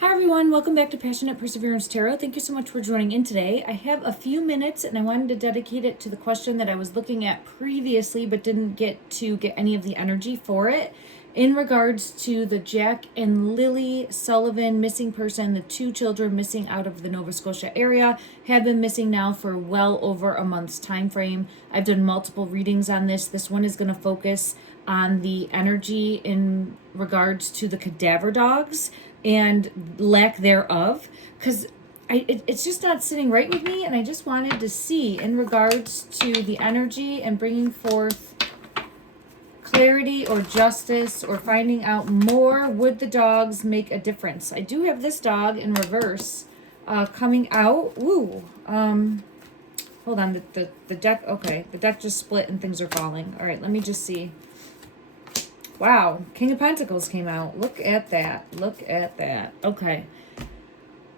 Hi everyone, welcome back to Passionate Perseverance Tarot. Thank you so much for joining in today. I have a few minutes and I wanted to dedicate it to the question that I was looking at previously but didn't get to get any of the energy for it. In regards to the Jack and Lilly Sullivan missing person, the two children missing out of the Nova Scotia area have been missing now for well over a month's time frame. I've done multiple readings on this. This one is going to focus on the energy in regards to the cadaver dogs and lack thereof, because it's just not sitting right with me, and I just wanted to see in regards to the energy and bringing forth clarity or justice or finding out more. Would the dogs make a difference? I do have this dog in reverse coming out. Hold on, the deck, okay, the deck just split and things are falling. All right, let me just see. Wow, King of Pentacles came out. Look at that. Look at that. Okay.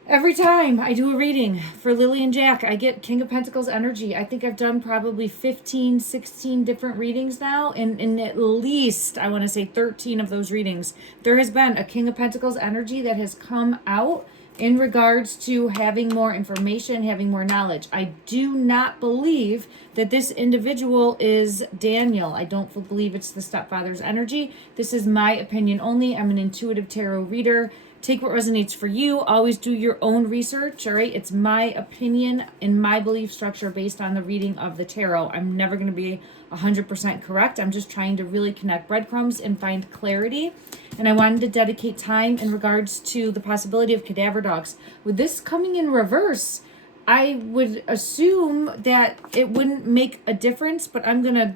Every time I do a reading for Lily and Jack, I get King of Pentacles energy. I think I've done probably 15, 16 different readings now. And in at least, I want to say 13 of those readings, there has been a King of Pentacles energy that has come out in regards to having more information, having more knowledge. I do not believe that this individual is Daniel. I don't believe it's the stepfather's energy. This is my opinion only. I'm an intuitive tarot reader. Take what resonates for you. Always do your own research, all right? It's my opinion and my belief structure based on the reading of the tarot. I'm never going to be 100% correct. I'm just trying to really connect breadcrumbs and find clarity. And I wanted to dedicate time in regards to the possibility of cadaver dogs. With this coming in reverse, I would assume that it wouldn't make a difference, but I'm going to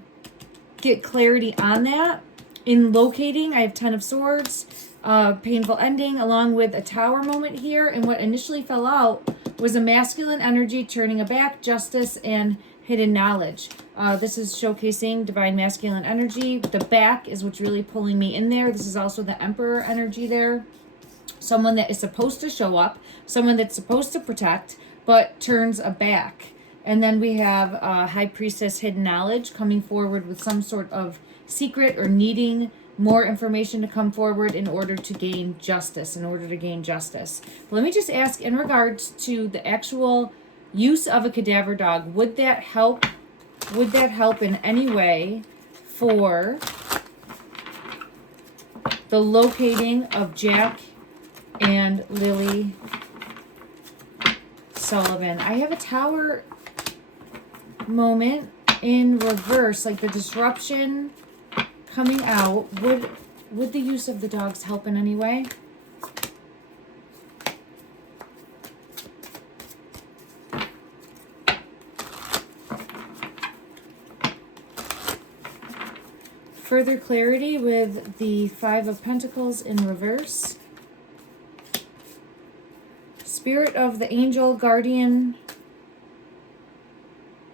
get clarity on that. In locating, I have 10 of Swords, painful ending, along with a Tower moment here. And what initially fell out was a masculine energy turning a back, justice, and hidden knowledge. This is showcasing divine masculine energy. The back is what's really pulling me in there. This is also the Emperor energy there. Someone that is supposed to show up, someone that's supposed to protect, but turns a back. And then we have High Priestess, hidden knowledge, coming forward with some sort of secret or needing more information to come forward in order to gain justice, Let me just ask, in regards to the actual use of a cadaver dog, would that help in any way for the locating of Jack and Lilly Sullivan? I have a Tower moment in reverse, like the disruption coming out. Would the use of the dogs help in any way? Further clarity with the Five of Pentacles in reverse. Spirit of the angel, guardian,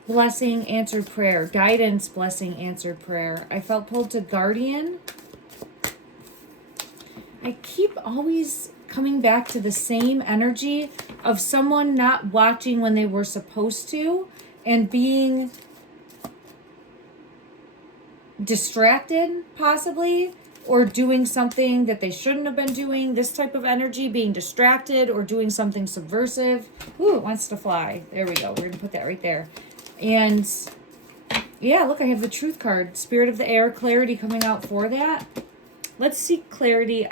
blessing, answered prayer. Guidance, blessing, answered prayer. I felt pulled to guardian. I keep always coming back to the same energy of someone not watching when they were supposed to and being distracted, possibly, or doing something that they shouldn't have been doing. This type of energy, being distracted or doing something subversive. Ooh, it wants to fly. There we go. We're going to put that right there. And yeah, look, I have the Truth card. Spirit of the air, clarity coming out for that. Let's seek clarity.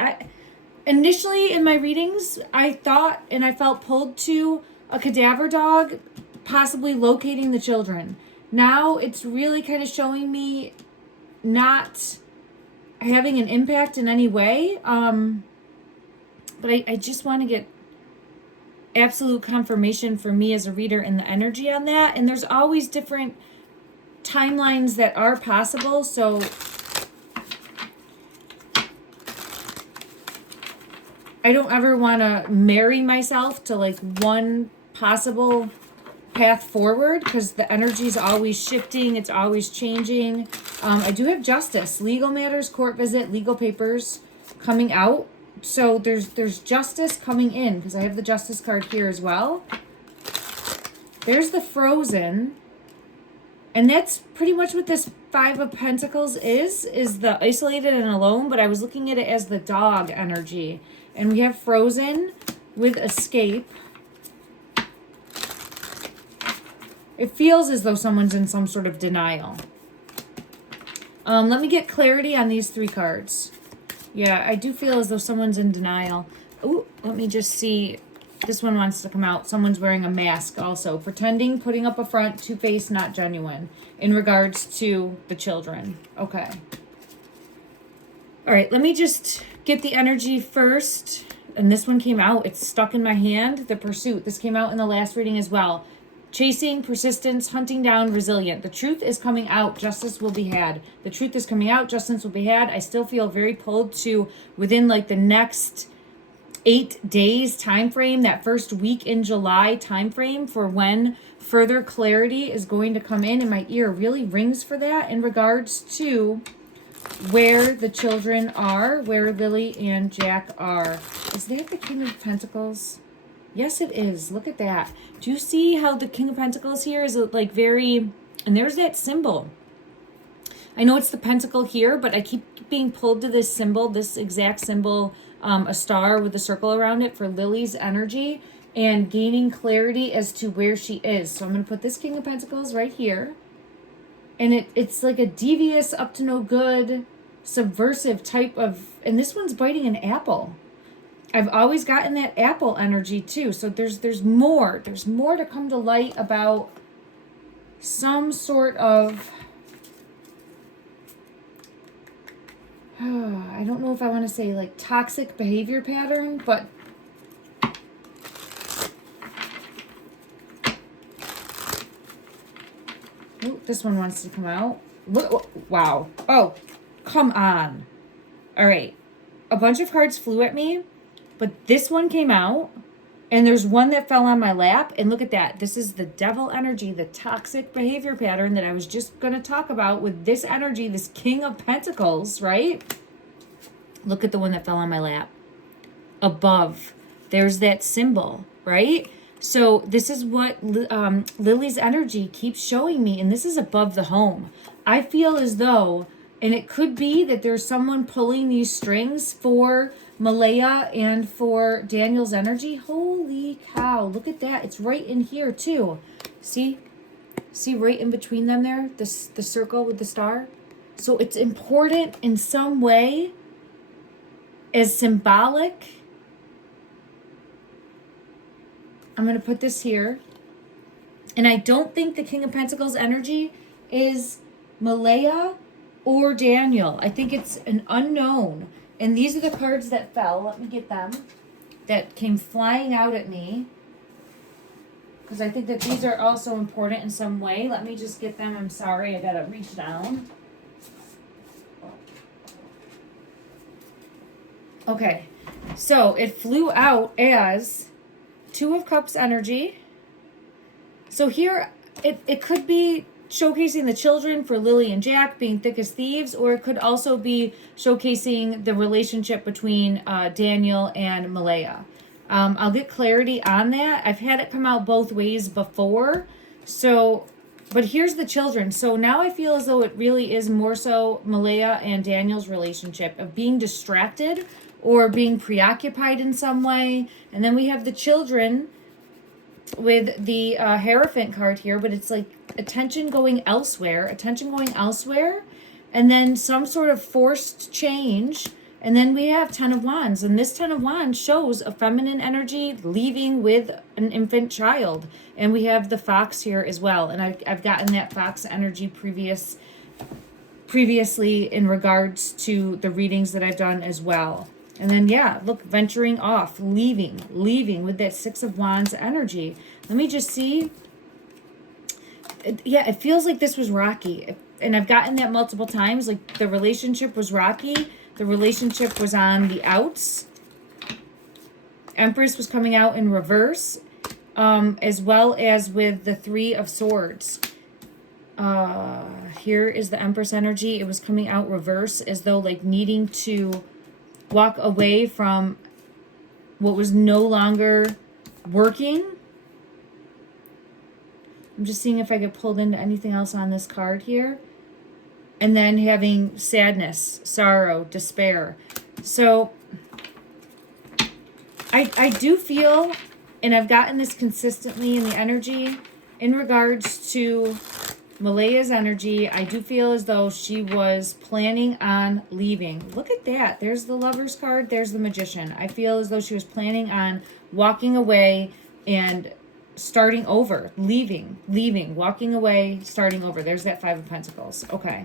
Initially in my readings, I thought and I felt pulled to a cadaver dog, possibly locating the children. Now it's really kind of showing me not having an impact in any way. But I just want to get absolute confirmation for me as a reader and the energy on that. And there's always different timelines that are possible. So I don't ever want to marry myself to like one possible path forward, because the energy is always shifting. It's always changing. I do have justice, legal matters, court visit, legal papers coming out. So there's justice coming in, because I have the justice card here as well. There's the frozen. And that's pretty much what this Five of Pentacles is the isolated and alone, but I was looking at it as the dog energy. And we have frozen with escape. It feels as though someone's in some sort of denial. Let me get clarity on these 3 cards. Yeah, I do feel as though someone's in denial. Ooh, let me just see. This one wants to come out. Someone's wearing a mask also. Pretending, putting up a front, two-faced, not genuine. In regards to the children. Okay. All right, let me just get the energy first. And this one came out. It's stuck in my hand. The pursuit. This came out in the last reading as well. Chasing, persistence, hunting down, resilient. The truth is coming out. Justice will be had. The truth is coming out. Justice will be had. I still feel very pulled to within like the next 8 days time frame, that first week in July time frame for when further clarity is going to come in. And my ear really rings for that in regards to where the children are, where Lily and Jack are. Is that the King of Pentacles? Yes, it is. Look at that. Do you see how the King of Pentacles here is like very, and there's that symbol. I know it's the pentacle here, but I keep being pulled to this symbol, this exact symbol, a star with a circle around it for Lily's energy and gaining clarity as to where she is. So I'm going to put this King of Pentacles right here. And it's like a devious, up to no good, subversive type of, and this one's biting an apple. I've always gotten that apple energy too. So there's more to come to light about some sort of, I don't know if I want to say like toxic behavior pattern, but ooh, this one wants to come out. Wow. Oh, come on. All right. A bunch of cards flew at me, but this one came out, and there's one that fell on my lap, and look at that. This is the devil energy, the toxic behavior pattern that I was just going to talk about with this energy, this King of Pentacles, right? Look at the one that fell on my lap. Above, there's that symbol, right? So this is what Lily's energy keeps showing me, and this is above the home. I feel as though, and it could be that there's someone pulling these strings for Malaya and for Daniel's energy. Holy cow, look at that. It's right in here too. See right in between them there, the circle with the star? So it's important in some way as symbolic. I'm going to put this here. And I don't think the King of Pentacles energy is Malaya or Daniel. I think it's an unknown. And these are the cards that fell. Let me get them. That came flying out at me. Because I think that these are also important in some way. Let me just get them. I'm sorry. I got to reach down. Okay. So it flew out as Two of Cups energy. So here, it could be showcasing the children for Lily and Jack being thick as thieves, or it could also be showcasing the relationship between Daniel and Malaya. I'll get clarity on that. I've had it come out both ways before. So, but here's the children. So now I feel as though it really is more so Malaya and Daniel's relationship of being distracted or being preoccupied in some way. And then we have the children with the Hierophant card here, but it's like attention going elsewhere, and then some sort of forced change. And then we have Ten of Wands, and this Ten of Wands shows a feminine energy leaving with an infant child. And we have the Fox here as well, and I've gotten that Fox energy previously in regards to the readings that I've done as well. And then, yeah, look, venturing off, leaving with that Six of Wands energy. Let me just see. Yeah, it feels like this was rocky. And I've gotten that multiple times. Like, the relationship was rocky. The relationship was on the outs. Empress was coming out in reverse. As well as with the Three of Swords. Here is the Empress energy. It was coming out reverse as though, like, needing to walk away from what was no longer working. I'm just seeing if I get pulled into anything else on this card here. And then having sadness, sorrow, despair. So I do feel, and I've gotten this consistently in the energy, in regards to Malaya's energy, I do feel as though she was planning on leaving. Look at that. There's the Lover's card. There's the Magician. I feel as though she was planning on walking away and starting over. Leaving, walking away, starting over. There's that Five of Pentacles. Okay.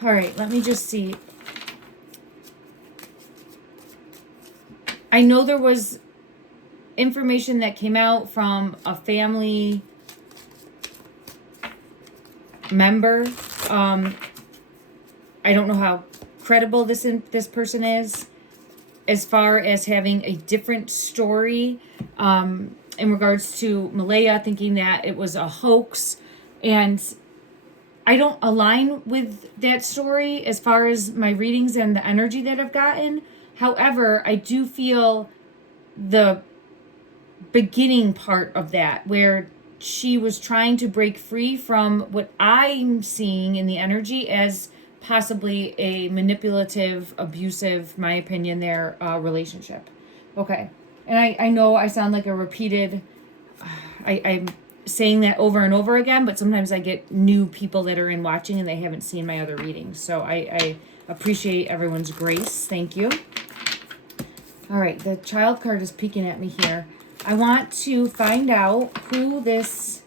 All right, let me just see. I know there was information that came out from a family member. I don't know how credible this person is, as far as having a different story in regards to Malaya, thinking that it was a hoax. And I don't align with that story as far as my readings and the energy that I've gotten. However, I do feel the beginning part of that, where she was trying to break free from what I'm seeing in the energy as possibly a manipulative, abusive, my opinion, their relationship. Okay. And I know I sound like a repeated, I'm saying that over and over again, but sometimes I get new people that are in watching and they haven't seen my other readings. So I appreciate everyone's grace. Thank you. All right, the Child card is peeking at me here. I want to find out who this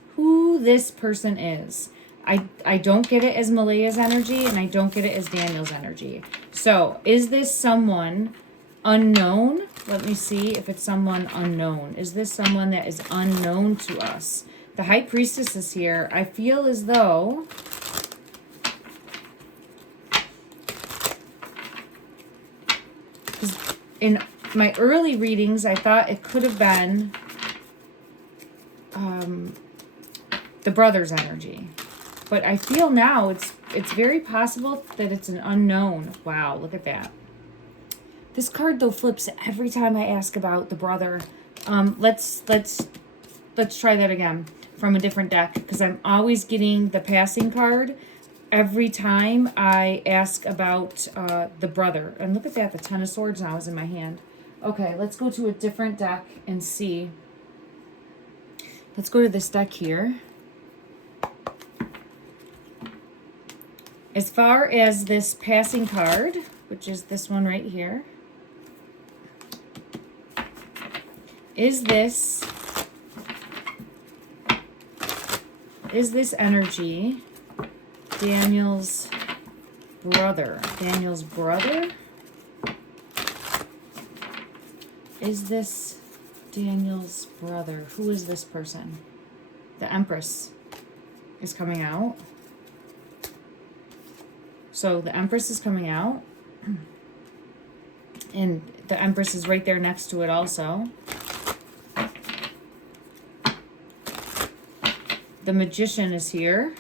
person is. I don't get it as Malaya's energy, and I don't get it as Daniel's energy. So, is this someone unknown? Let me see if it's someone unknown. Is this someone that is unknown to us? The High Priestess is here. I feel as though in my early readings, I thought it could have been the brother's energy. But I feel now it's very possible that it's an unknown. Wow, look at that. This card, though, flips every time I ask about the brother. Let's try that again from a different deck, because I'm always getting the passing card every time I ask about the brother. And look at that, the Ten of Swords now is in my hand. Okay, let's go to a different deck and see. Let's go to this deck here. As far as this passing card, which is this one right here, is this energy Daniel's brother? Daniel's brother? Is this Daniel's brother? Who is this person? The Empress is coming out. So the Empress is coming out. And the Empress is right there next to it also. The Magician is here.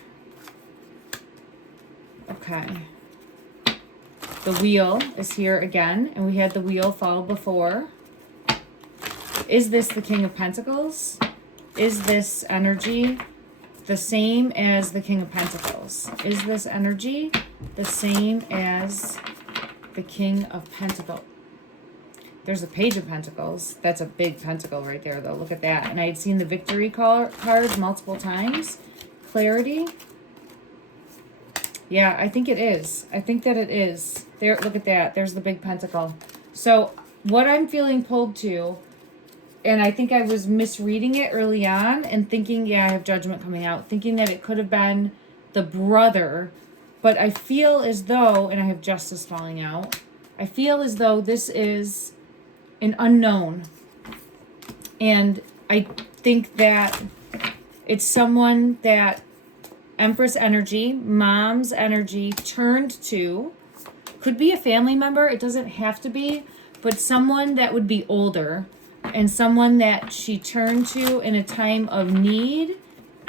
Okay. The Wheel is here again. And we had the Wheel fall before. Is this the King of Pentacles? Is this energy the same as the King of Pentacles? Is this energy the same as the King of Pentacles? There's a Page of Pentacles. That's a big pentacle right there, though. Look at that. And I had seen the Victory card multiple times. Clarity. Yeah, I think it is. I think that it is. There, look at that. There's the big pentacle. So what I'm feeling pulled to, and I think I was misreading it early on and thinking, yeah, I have Judgment coming out, thinking that it could have been the brother. But I feel as though, and I have Justice falling out, I feel as though this is an unknown. And I think that it's someone that Empress energy, mom's energy, turned to. Could be a family member. It doesn't have to be. But someone that would be older. And someone that she turned to in a time of need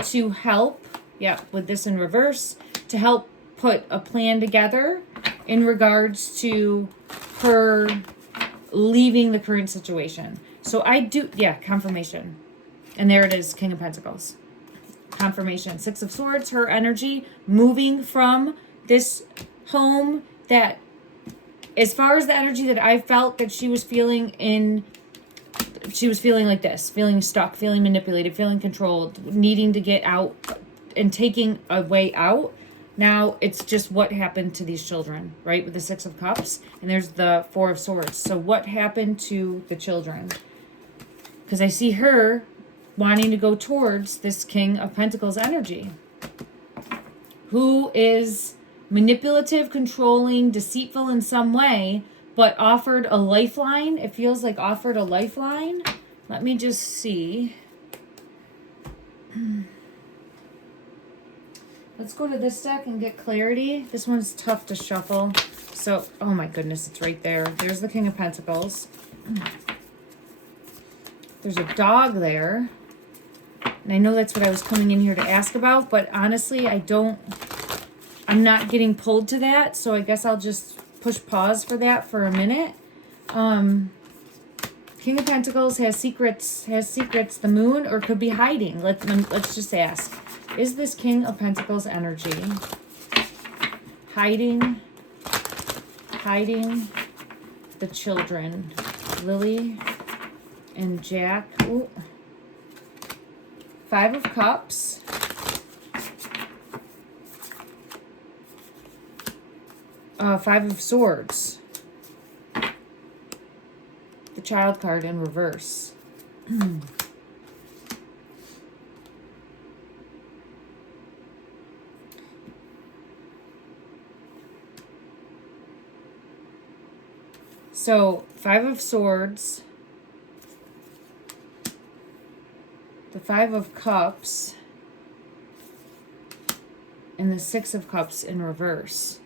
to help. Yeah, with this in reverse. To help put a plan together in regards to her leaving the current situation. So I do, yeah, confirmation. And there it is, King of Pentacles. Confirmation. Six of Swords, her energy moving from this home that As far as the energy that I felt that she was feeling like this, feeling stuck, feeling manipulated, feeling controlled, needing to get out and taking a way out. Now it's just what happened to these children, right? With the Six of Cups, and there's the Four of Swords. So what happened to the children? Because I see her wanting to go towards this King of Pentacles energy, who is manipulative, controlling, deceitful in some way, but offered a lifeline. It feels like offered a lifeline. Let me just see. Let's go to this deck and get clarity. This one's tough to shuffle. So, oh my goodness, it's right there. There's the King of Pentacles. There's a dog there. And I know that's what I was coming in here to ask about, but honestly, I'm not getting pulled to that. So I guess I'll just push pause for that for a minute. King of Pentacles has secrets, the moon, or could be hiding. Let's just ask. Is this King of Pentacles energy hiding the children? Lily and Jack. Ooh. Five of Cups. Five of Swords. The Child card in reverse. So, Five of Swords, the Five of Cups, and the Six of Cups in reverse.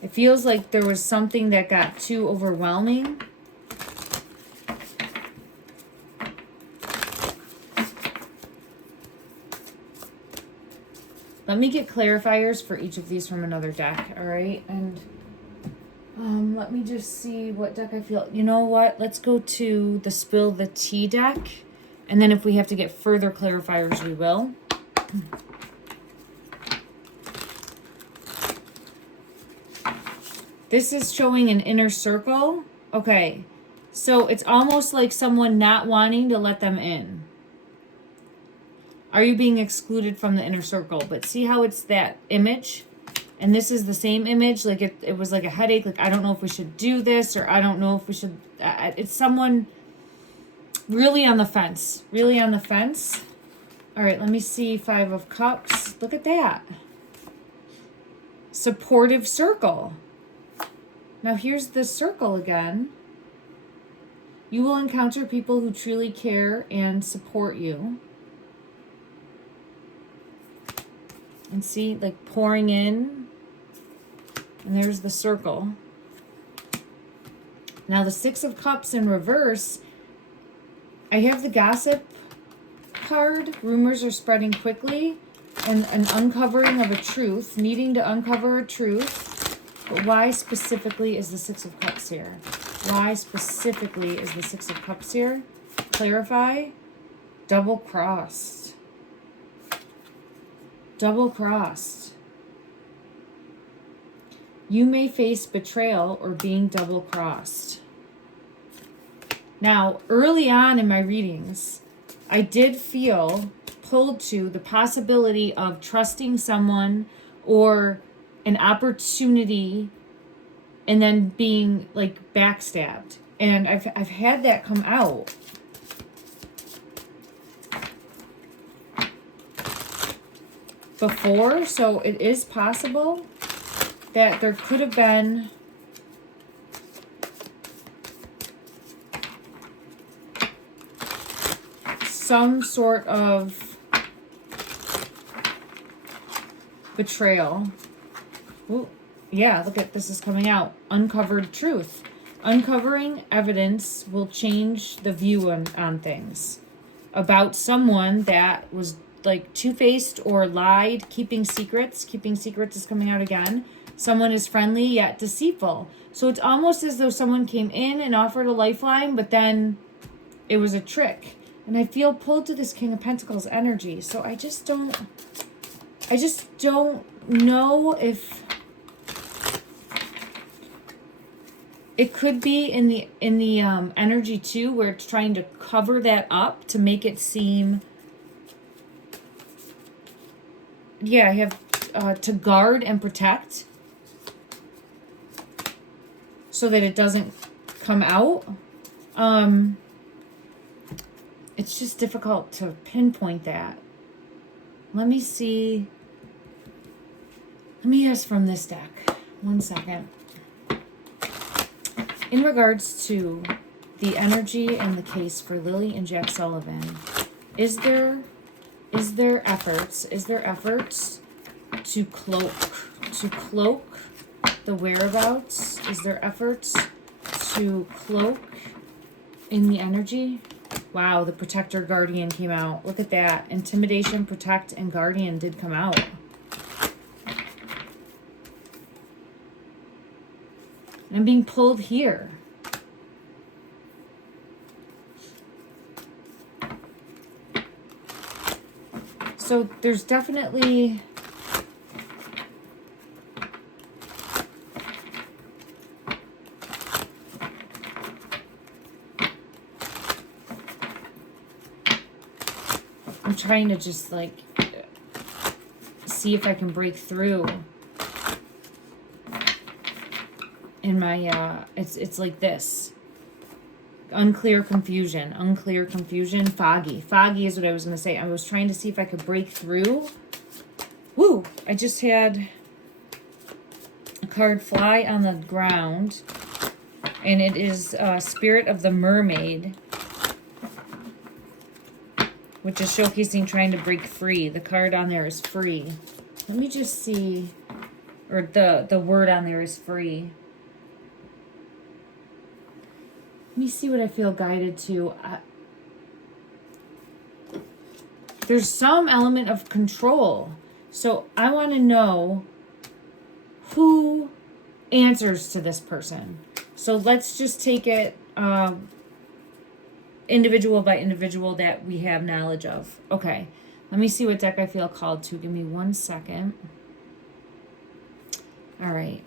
It feels like there was something that got too overwhelming. Let me get clarifiers for each of these from another deck, all right? And let me just see what deck I feel. You know what? Let's go to the Spill the Tea deck. And then if we have to get further clarifiers, we will. This is showing an inner circle. Okay. So it's almost like someone not wanting to let them in. Are you being excluded from the inner circle? But see how it's that image? And this is the same image, like it was like a headache, like I don't know if we should do this, or I don't know if we should, it's someone really on the fence, All right, let me see, Five of Cups, look at that. Supportive circle. Now here's the circle again. You will encounter people who truly care and support you. And see, like pouring in. And there's the circle. Now the Six of Cups in reverse. I have the Gossip card. Rumors are spreading quickly. And an uncovering of a truth. Needing to uncover a truth. But why specifically is the Six of Cups here? Why specifically is the Six of Cups here? Clarify. Double-crossed. Double-crossed. You may face betrayal or being double-crossed. Now, early on in my readings, I did feel pulled to the possibility of trusting someone or an opportunity and then being like backstabbed. And I've had that come out. Before, so it is possible that there could have been some sort of betrayal. Ooh, yeah, look at this is coming out. Uncovered truth. Uncovering evidence will change the view on things. About someone that was like two-faced or lied, keeping secrets. Keeping secrets is coming out again. Someone is friendly yet deceitful. So it's almost as though someone came in and offered a lifeline, but then it was a trick. And I feel pulled to this King of Pentacles energy. So I just don't know if It could be in the energy too, where it's trying to cover that up to make it seem. Yeah, I have to guard and protect so that it doesn't come out. It's just difficult to pinpoint that. Let me see. Let me ask from this deck. 1 second. In regards to the energy and the case for Lilly and Jack Sullivan, is there efforts to cloak the whereabouts? Is there efforts to cloak in the energy? Wow, the protector guardian came out. Look at that. Intimidation, protect, and guardian did come out. And I'm being pulled here. So there's definitely I'm trying to just like see if I can break through in my it's like this. Unclear confusion, foggy is what I was going to say. I was trying to see if I could break through. Woo! I just had a card fly on the ground, and it is Spirit of the Mermaid, which is showcasing trying to break free. The card on there is free. Let me just see, or the word on there is free. Let me see what I feel guided to. There's some element of control. So I want to know who answers to this person. So let's just take it individual by individual that we have knowledge of. Okay, let me see what deck I feel called to. Give me 1 second. All right.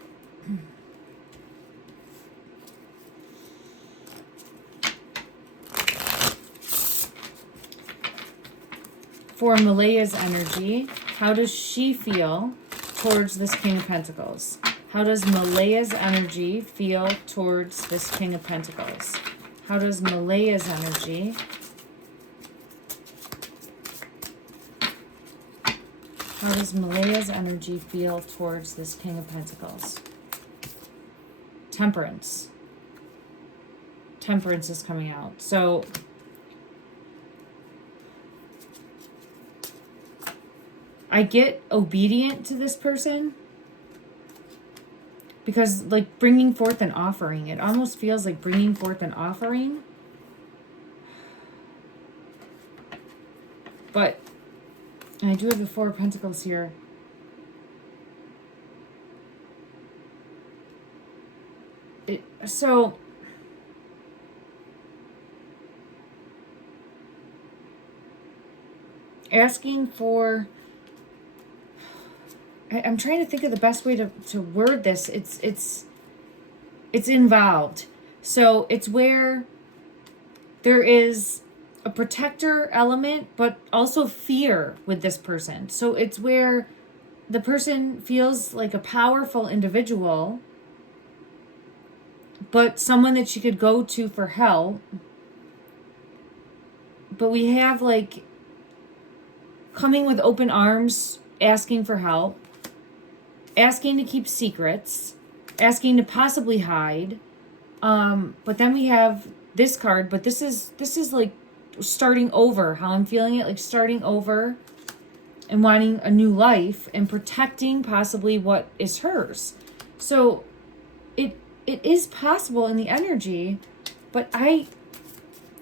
For Malaya's energy, how does she feel towards this King of Pentacles? How does Malaya's energy feel towards this King of Pentacles? How does Malaya's energy feel towards this King of Pentacles? Temperance. Temperance is coming out. So I get obedient to this person because, like, bringing forth an offering. It almost feels like bringing forth an offering. But I do have the Four of Pentacles here. So asking for... I'm trying to think of the best way to word this. It's involved. So it's where there is a protector element, but also fear with this person. So it's where the person feels like a powerful individual, but someone that she could go to for help. But we have like coming with open arms, asking for help, asking to keep secrets, asking to possibly hide. But then we have this card, but this is like starting over, how I'm feeling it, like starting over and wanting a new life and protecting possibly what is hers. So it is possible in the energy, but I,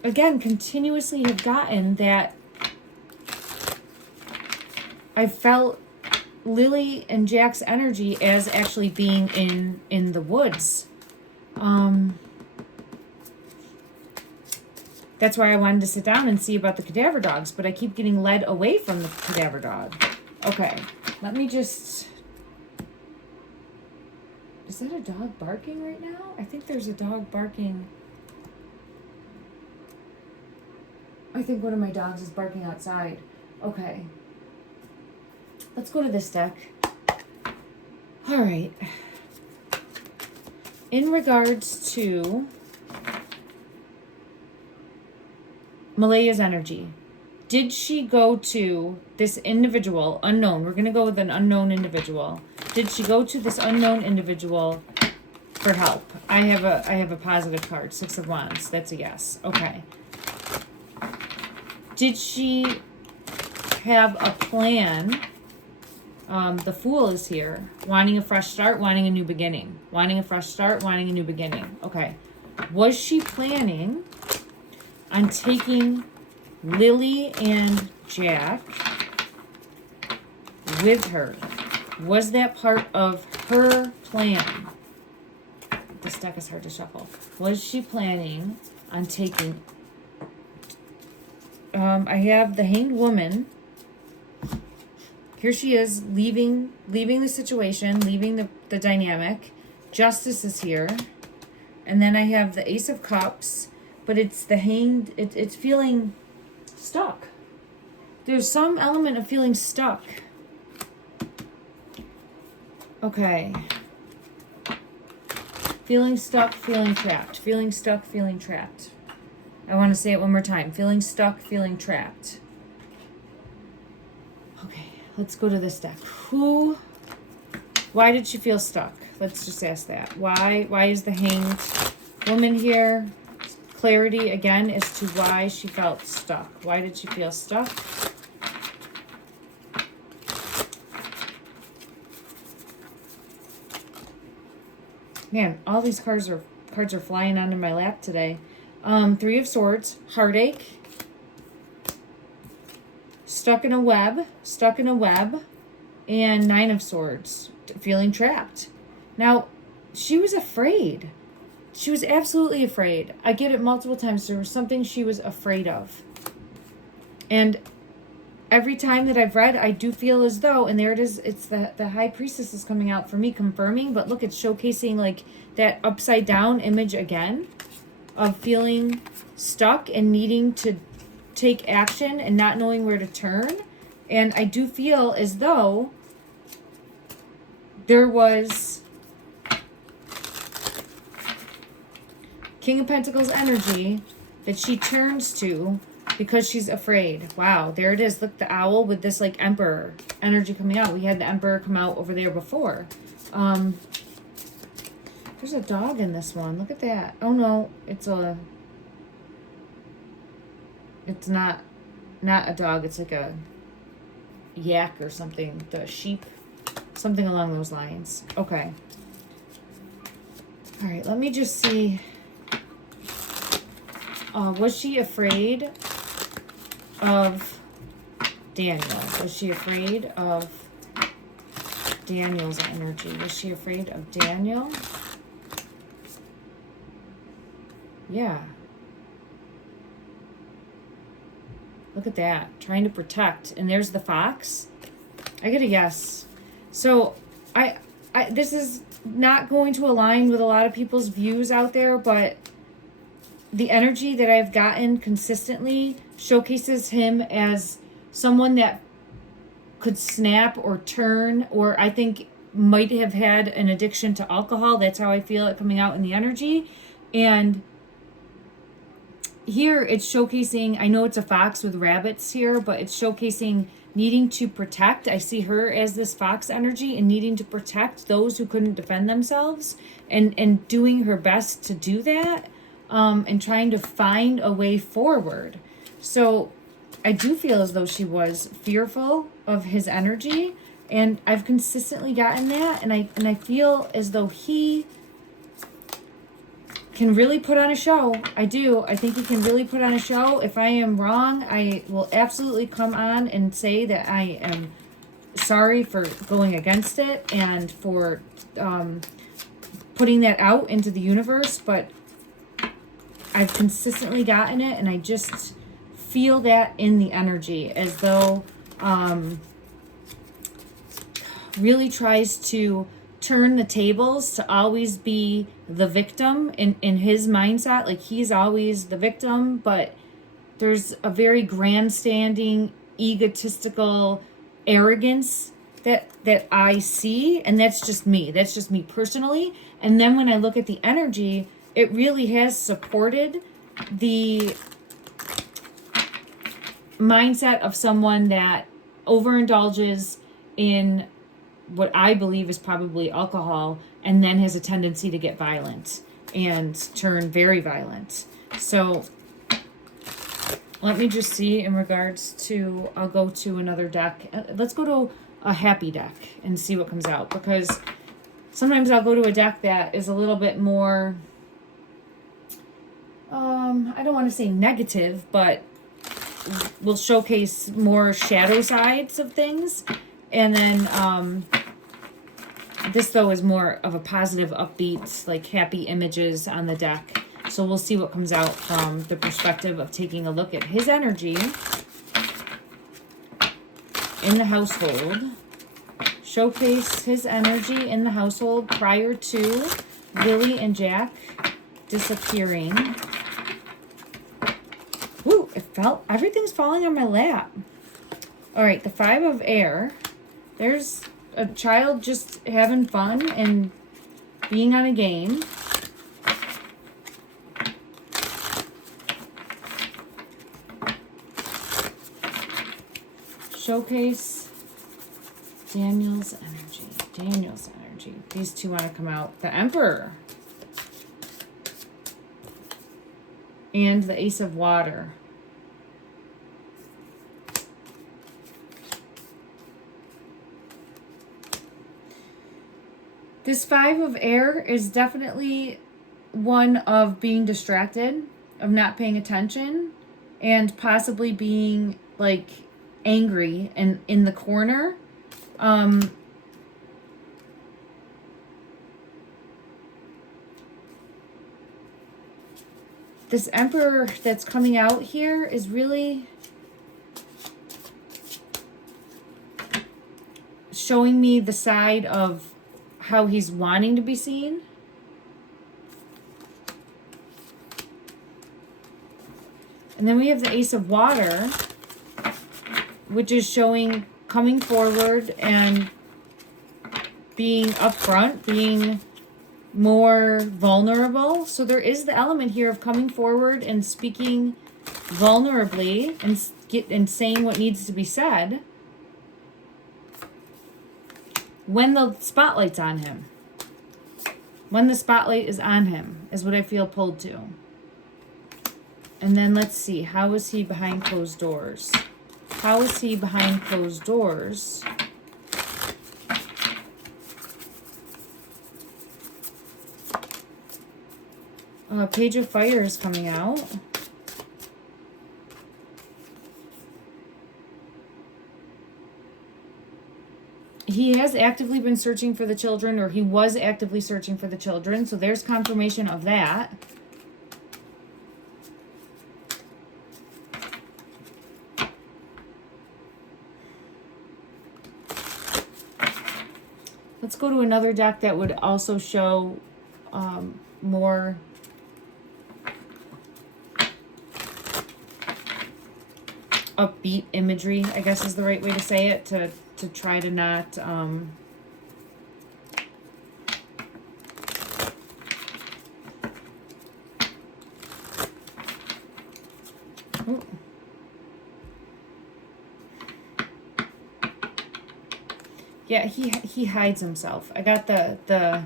again, continuously have gotten that I felt Lilly and Jack's energy as actually being in the woods. That's why I wanted to sit down and see about the cadaver dogs, but I keep getting led away from the cadaver dog. Okay, let me just... Is that a dog barking right now? I think there's a dog barking. I think one of my dogs is barking outside. Okay. Let's go to this deck. All right. In regards to Malaya's energy, did she go to this individual, unknown? We're going to go with an unknown individual. Did she go to this unknown individual for help? I have a positive card, Six of Wands. That's a yes. Okay. Did she have a plan? The Fool is here. Wanting a fresh start, wanting a new beginning. Wanting a fresh start, wanting a new beginning. Okay. Was she planning on taking Lily and Jack with her? Was that part of her plan? This deck is hard to shuffle. Was she planning on taking... I have the Hanged Woman. Here she is, leaving the situation, leaving the dynamic. Justice is here. And then I have the Ace of Cups, but it's the Hanged... It's feeling stuck. There's some element of feeling stuck. Okay. Feeling stuck, feeling trapped. Feeling stuck, feeling trapped. I want to say it one more time. Feeling stuck, feeling trapped. Okay, let's go to this deck. Why did she feel stuck? Let's just ask that. Why is the Hanged Woman here? Clarity again as to why she felt stuck. Why did she feel stuck? Man, all these cards are flying onto my lap today. Three of Swords, heartache, stuck in a web, and Nine of Swords, feeling trapped. Now, she was afraid. She was absolutely afraid. I get it multiple times. There was something she was afraid of. And every time that I've read, I do feel as though, and there it is, it's the High Priestess is coming out for me, confirming, but look, it's showcasing like that upside down image again of feeling stuck and needing to take action and not knowing where to turn. And I do feel as though there was King of Pentacles energy that she turns to because she's afraid. Wow, there it is. Look, the owl with this like Emperor energy coming out. We had the Emperor come out over there before. There's a dog in this one. Look at that. Oh no, it's not a dog. It's like a yak or something. The sheep, something along those lines. Okay. All right, let me just see. Was she afraid of Daniel? Was she afraid of Daniel's energy? Was she afraid of Daniel? Yeah. Look at that. Trying to protect. And there's the fox. I get a yes. So I this is not going to align with a lot of people's views out there, but the energy that I've gotten consistently showcases him as someone that could snap or turn, or I think might have had an addiction to alcohol. That's how I feel it coming out in the energy. And here it's showcasing, I know it's a fox with rabbits here, but it's showcasing needing to protect. I see her as this fox energy and needing to protect those who couldn't defend themselves and doing her best to do that. And trying to find a way forward. So I do feel as though she was fearful of his energy, and I've consistently gotten that, and I feel as though he can really put on a show. I do. I think he can really put on a show. If I am wrong, I will absolutely come on and say that I am sorry for going against it and for putting that out into the universe, but I've consistently gotten it, and I just feel that in the energy, as though really tries to turn the tables to always be the victim in his mindset. Like he's always the victim, but there's a very grandstanding, egotistical arrogance that I see, and that's just me. That's just me personally. And then when I look at the energy, it really has supported the mindset of someone that overindulges in what I believe is probably alcohol, and then has a tendency to get violent and turn very violent. So let me just see in regards to, I'll go to another deck. Let's go to a happy deck and see what comes out, because sometimes I'll go to a deck that is a little bit more, I don't want to say negative, but will showcase more shadow sides of things. And then this, though, is more of a positive, upbeat, like happy images on the deck. So we'll see what comes out from the perspective of taking a look at his energy in the household. Showcase his energy in the household prior to Lily and Jack disappearing. Woo, everything's falling on my lap. All right, the 5 of air. There's a child just having fun and being on a game. Showcase Daniel's energy. Daniel's energy. These two want to come out. The Emperor. And the Ace of Water. This 5 of air is definitely one of being distracted, of not paying attention, and possibly being like angry and in the corner. This Emperor that's coming out here is really showing me the side of how he's wanting to be seen. And then we have the Ace of Water, which is showing coming forward and being upfront, being more vulnerable. So there is the element here of coming forward and speaking vulnerably and saying what needs to be said when the spotlight's on him. When the spotlight is on him is what I feel pulled to. And then let's see, how is he behind closed doors? How is he behind closed doors? Page of Fire is coming out. He has actively been searching for the children, or he was actively searching for the children. So there's confirmation of that. Let's go to another deck that would also show more upbeat imagery, I guess is the right way to say it, to try to not yeah, he hides himself. I got the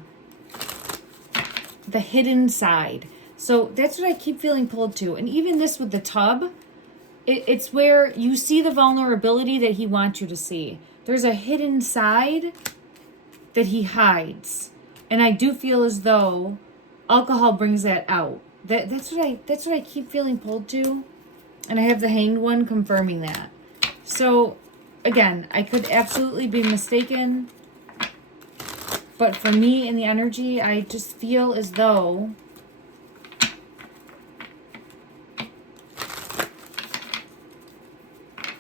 hidden side. So that's what I keep feeling pulled to. And even this with the tub, it's where you see the vulnerability that he wants you to see. There's a hidden side that he hides. And I do feel as though alcohol brings that out. That's what I keep feeling pulled to. And I have the Hanged One confirming that. So again, I could absolutely be mistaken. But for me in the energy, I just feel as though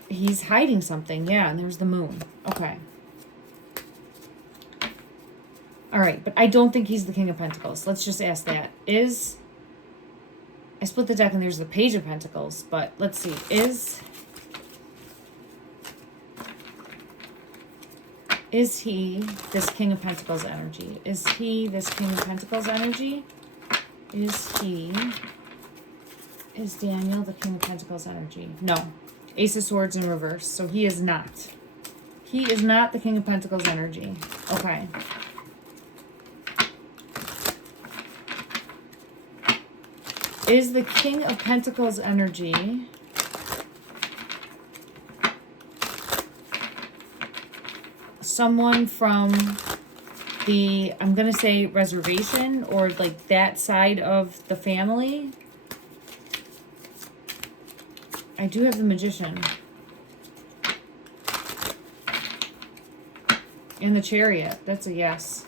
he's hiding something. Yeah, and there's the Moon. Okay. All right, but I don't think he's the King of Pentacles. Let's just ask that. I split the deck and there's the Page of Pentacles, but let's see. Is he this King of Pentacles energy? Is he this King of Pentacles energy? Is Daniel the King of Pentacles energy? No. Ace of Swords in reverse. So he is not. He is not the King of Pentacles energy. Okay. Is the King of Pentacles energy someone from the, I'm going to say reservation, or like that side of the family? I do have the Magician. And the Chariot. That's a yes.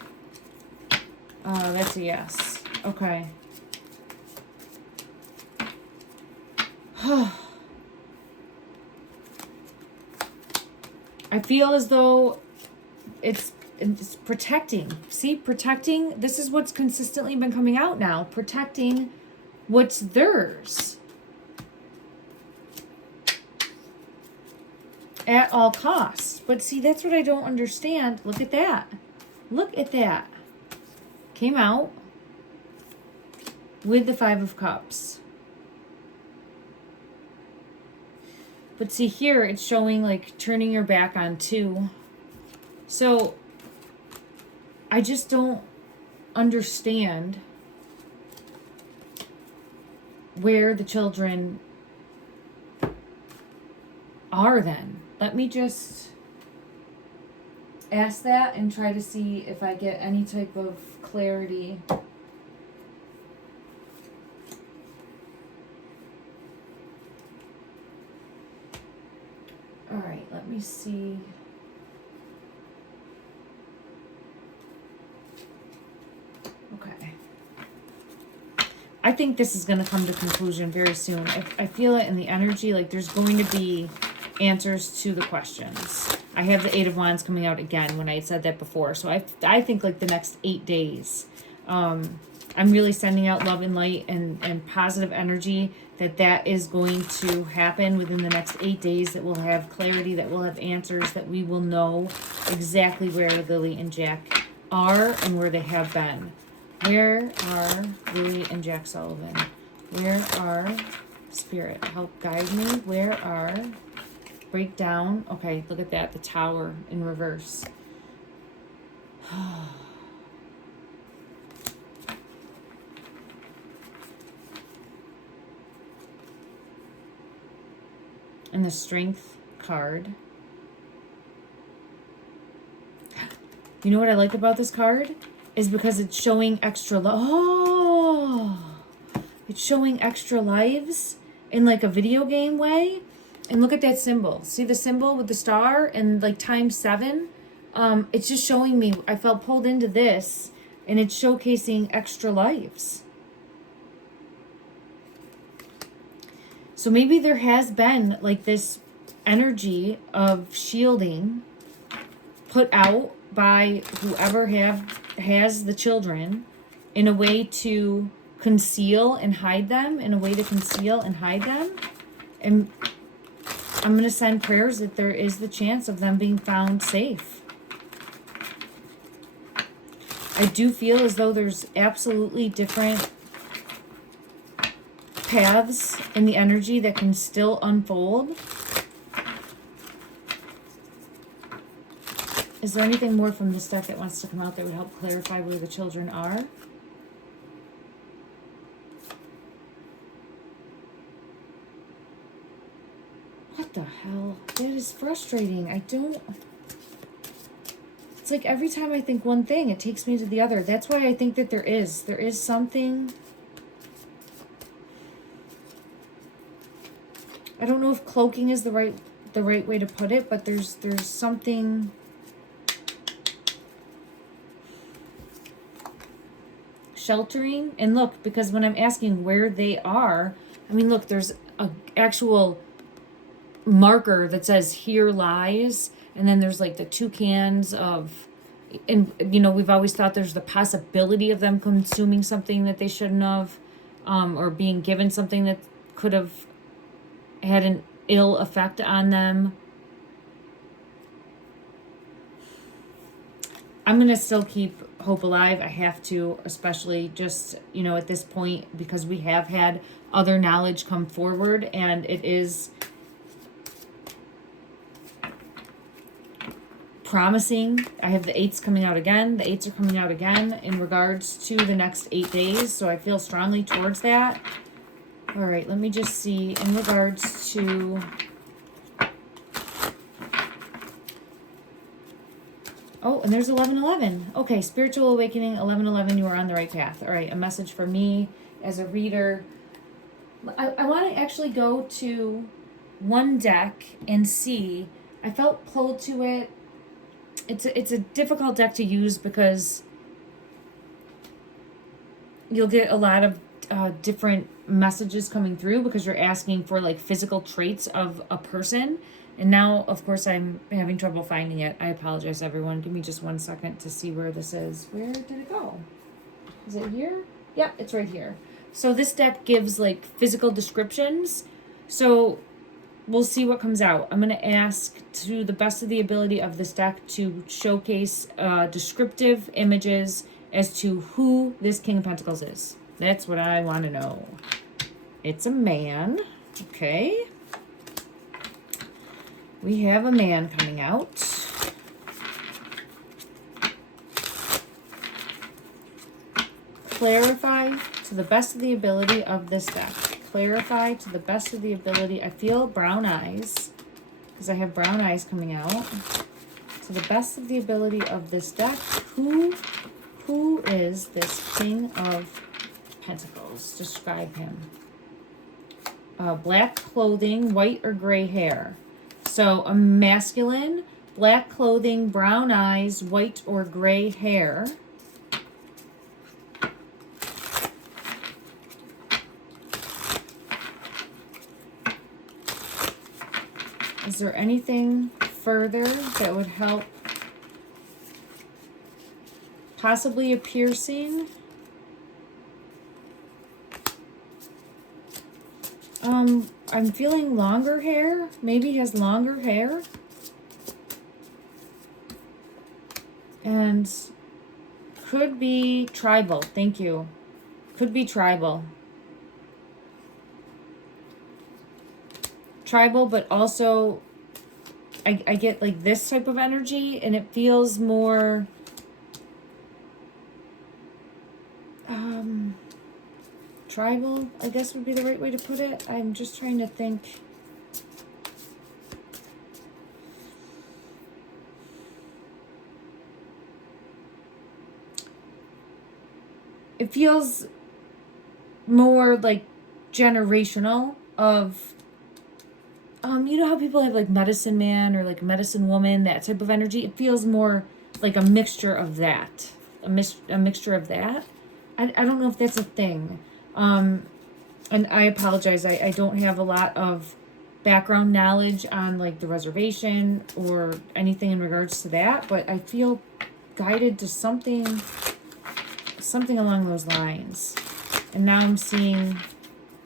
That's a yes. Okay. I feel as though it's protecting. See, protecting. This is what's consistently been coming out now. Protecting what's theirs. At all costs. But see, that's what I don't understand. Look at that. Look at that. Came out with the Five of Cups. But see here, it's showing like turning your back on two. So I just don't understand where the children are then. Let me just ask that and try to see if I get any type of clarity. All right, let me see. Okay. I think this is going to come to conclusion very soon. I feel it in the energy, like there's going to be answers to the questions. I have the Eight of Wands coming out again when I said that before. So I think like the next 8 days, I'm really sending out love and light and positive energy that is going to happen within the next 8 days, that we'll have clarity, that we'll have answers, that we will know exactly where Lily and Jack are and where they have been. Where are Lily and Jack Sullivan? Where are Spirit? Help guide me. Where are... Breakdown. Okay, look at that. The Tower in reverse. And the Strength card. You know what I like about this card? Is because it's showing extra... It's showing extra lives in like a video game way. And look at that symbol. See the symbol with the star and like ×7? It's just showing me, I felt pulled into this, and it's showcasing extra lives. So maybe there has been like this energy of shielding put out by whoever has the children in a way to conceal and hide them, And I'm going to send prayers that there is the chance of them being found safe. I do feel as though there's absolutely different paths in the energy that can still unfold. Is there anything more from this deck that wants to come out that would help clarify where the children are? What the hell? That is frustrating. It's like every time I think one thing, it takes me to the other. That's why I think that there is something. I don't know if cloaking is the right way to put it, but there's something sheltering. And look, because when I'm asking where they are, I mean, look, there's an actual marker that says here lies, and then there's like the two cans of and, you know, we've always thought there's the possibility of them consuming something that they shouldn't have, or being given something that could have had an ill effect on them. I'm going to still keep hope alive. I have to, especially just, you know, at this point, because we have had other knowledge come forward, and it is promising. I have the eights coming out again. The eights are coming out again in regards to the next 8 days. So I feel strongly towards that. All right, let me just see in regards to... Oh, and there's 1111. Okay, spiritual awakening, 1111, you are on the right path. All right, a message for me as a reader. I want to actually go to one deck and see. I felt pulled to it. It's a difficult deck to use because you'll get a lot of different messages coming through because you're asking for like physical traits of a person. And now, of course, I'm having trouble finding it. I apologize, everyone. Give me just 1 second to see where this is. Where did it go? Is it here? Yep, it's right here. So this deck gives like physical descriptions. So we'll see what comes out. I'm going to ask to the best of the ability of this deck to showcase descriptive images as to who this King of Pentacles is. That's what I want to know. It's a man. Okay. We have a man coming out. Clarify to the best of the ability of this deck. Clarify to the best of the ability. I feel brown eyes because I have brown eyes coming out. To the best of the ability of this deck, who is this King of Pentacles? Describe him. Black clothing, white or gray hair. So a masculine, black clothing, brown eyes, white or gray hair. Is there anything further that would help? Possibly a piercing. I'm feeling longer hair. Maybe he has longer hair. And could be tribal. Thank you. Could be tribal. Tribal, but also I get like this type of energy, and it feels more tribal, I guess would be the right way to put it. I'm just trying to think. It feels more like generational of, you know how people have like medicine man or like medicine woman, that type of energy? It feels more like a mixture of that. A mixture of that. I don't know if that's a thing. And I apologize. I don't have a lot of background knowledge on like the reservation or anything in regards to that, but I feel guided to something along those lines. And now I'm seeing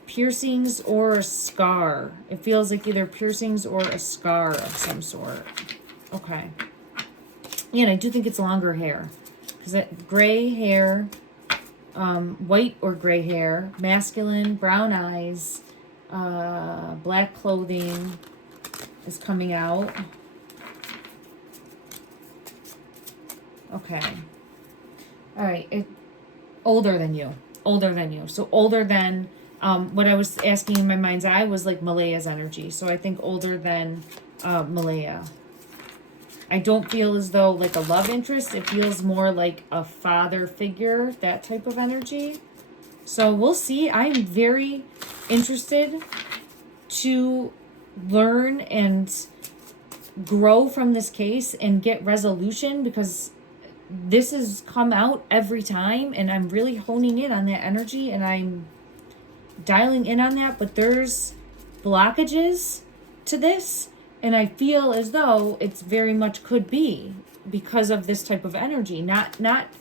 piercings or a scar. It feels like either piercings or a scar of some sort. Okay. Yeah, and I do think it's longer hair. Because that gray hair, white or gray hair, masculine, brown eyes, black clothing is coming out. Okay. All right. Older than you. So older than, what I was asking in my mind's eye was like Malaya's energy. So I think older than Malaya. I don't feel as though like a love interest. It feels more like a father figure, that type of energy. So we'll see. I'm very interested to learn and grow from this case and get resolution, because this has come out every time and I'm really honing in on that energy and I'm dialing in on that, but there's blockages to this, and I feel as though it's very much could be because of this type of energy. Not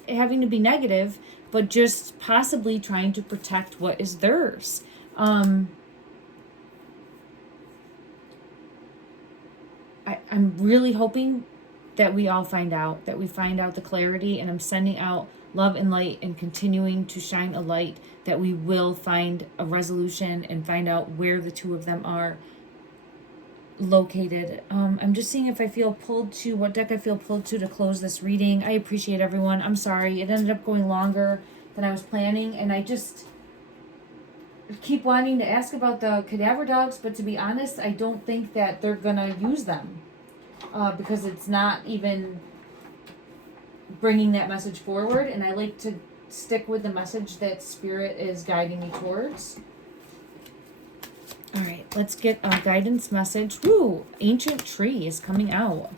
having to be negative, but just possibly trying to protect what is theirs. I'm really hoping that we all find out, that we find out the clarity, and I'm sending out love and light and continuing to shine a light that we will find a resolution and find out where the two of them are located. I'm just seeing if I feel pulled to, what deck I feel pulled to close this reading. I appreciate everyone. I'm sorry. It ended up going longer than I was planning, and I just keep wanting to ask about the cadaver dogs, but to be honest, I don't think that they're gonna use them because it's not even bringing that message forward, and I like to stick with the message that Spirit is guiding me towards. All right, let's get a guidance message. Woo, ancient tree is coming out.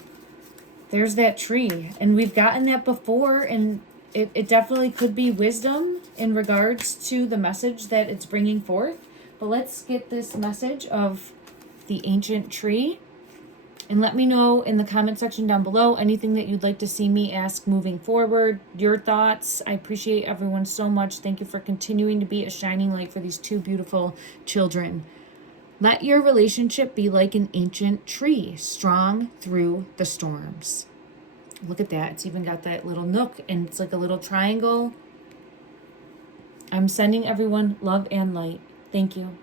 There's that tree, and we've gotten that before, and it definitely could be wisdom in regards to the message that it's bringing forth. But let's get this message of the ancient tree. And let me know in the comment section down below anything that you'd like to see me ask moving forward, your thoughts. I appreciate everyone so much. Thank you for continuing to be a shining light for these two beautiful children. Let your relationship be like an ancient tree, strong through the storms. Look at that. It's even got that little nook, and it's like a little triangle. I'm sending everyone love and light. Thank you.